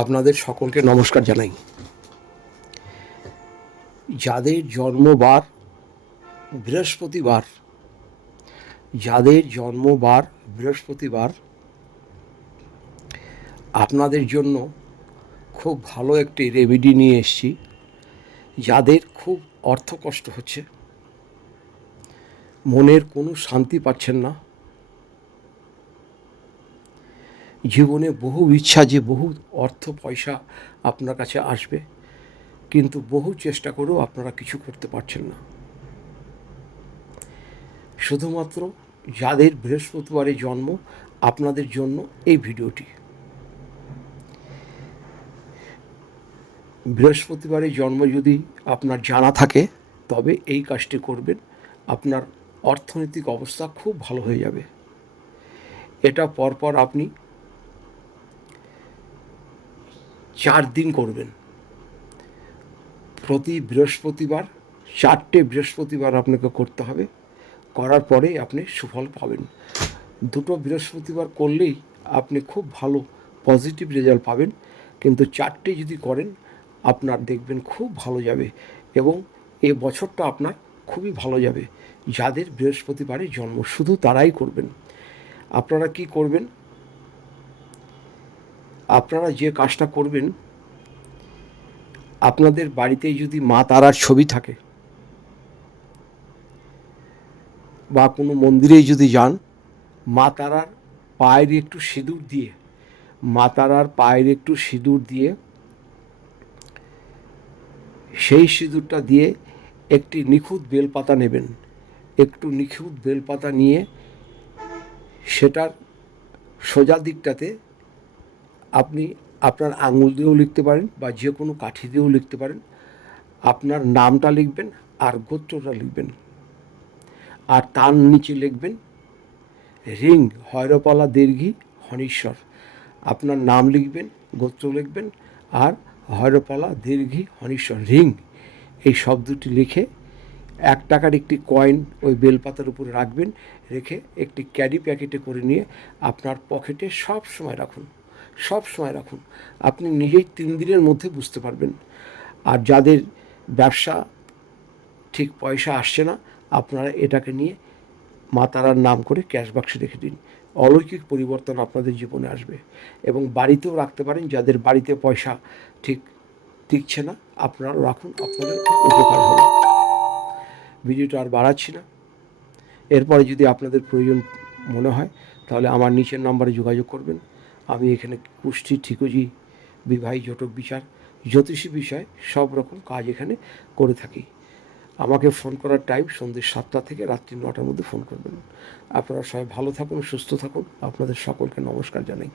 আপনাদের সকলকে নমস্কার জানাই। যাদের জন্মবার বৃহস্পতিবার, যাদের জন্মবার বৃহস্পতিবার, আপনাদের জন্য খুব ভালো একটি রেমেডি নিয়ে এসেছি। যাদের খুব অর্থকষ্ট হচ্ছে, মনের কোনো শান্তি পাচ্ছেন না, জীবনে বহু ইচ্ছা যে বহু অর্থ পয়সা আপনার কাছে আসবে, কিন্তু বহু চেষ্টা করেও আপনারা কিছু করতে পারছেন না। শুধুমাত্র যাদের বৃহস্পতিবারে জন্ম, আপনাদের জন্য এই ভিডিওটি। বৃহস্পতিবারে জন্ম যদি আপনার জানা থাকে তবে এই কাজটি করবেন, আপনার অর্থনৈতিক অবস্থা খুব ভালো হয়ে যাবে। এটা পরপর আপনি 4 দিন করবেন। প্রতি বৃহস্পতিবার 4টে বৃহস্পতিবার আপনাকে করতে হবে। করার পরে আপনি সুফল পাবেন। 2টো বৃহস্পতিবার করলেই আপনি খুব ভালো পজিটিভ রেজাল্ট পাবেন, কিন্তু 4টে যদি করেন আপনার দেখবেন খুব ভালো যাবে এবং এ বছরটা আপনার খুবই ভালো যাবে। যাদের বৃহস্পতিবারে জন্ম শুধু তারাই করবেন। আপনারা কি করবেন? আপনারা যে কাজটা করবেন, আপনাদের বাড়িতেই যদি মা তারার ছবি থাকে বা কোনো মন্দিরেই যদি যান, মা তারার পায়ের একটু সিঁদুর দিয়ে, মা তারার পায়ের একটু সিঁদুর দিয়ে, সেই সিঁদুরটা দিয়ে একটি নিখুঁত বেলপাতা নেবেন। একটু নিখুঁত বেলপাতা নিয়ে সেটার সোজা দিকটাতে আপনি আপনার আঙুল দিয়েও লিখতে পারেন বা যে কোনো কাঠি দিয়েও লিখতে পারেন। আপনার নামটা লিখবেন আর গোত্রটা লিখবেন, আর তার নিচে লিখবেন রিং হয়রপালা দীর্ঘি হনীশ্বর। আপনার নাম লিখবেন, গোত্র লিখবেন আর হয়রপালা দীর্ঘি হনীশ্বর রিং, এই শব্দটি লিখে 1 টাকার একটি কয়েন ওই বেলপাতার উপরে রাখবেন। রেখে একটি ক্যারি প্যাকেটে করে নিয়ে আপনার পকেটে সব সময় রাখুন, সব সময় রাখুন। আপনি নিজেই 3 দিনের মধ্যে বুঝতে পারবেন। আর যাদের ব্যবসা ঠিক পয়সা আসছে না, আপনারা এটাকে নিয়ে মা তারার নাম করে ক্যাশ বাক্সে রেখে দিন। অলৌকিক পরিবর্তন আপনাদের জীবনে আসবে। এবং বাড়িতেও রাখতে পারেন, যাদের বাড়িতে পয়সা ঠিক টিকছে না আপনারা রাখুন, আপনাদের খুব উপকার হবে। ভিডিওটা আর বাড়াচ্ছি না। এরপরে যদি আপনাদের প্রয়োজন মনে হয় তাহলে আমার নিচের নম্বরে যোগাযোগ করবেন। আমি এখানে কুষ্ঠি, ঠিকুজি, বিবাহী, জটক বিচার, জ্যোতিষী বিষয় সব রকম কাজ এখানে করে থাকি। আমাকে ফোন করার টাইম সন্ধ্যে 7টা থেকে রাত্রি 9টার মধ্যে ফোন করবেন। আপনারা সবাই ভালো থাকুন, সুস্থ থাকুন। আপনাদের সকলকে নমস্কার জানাই।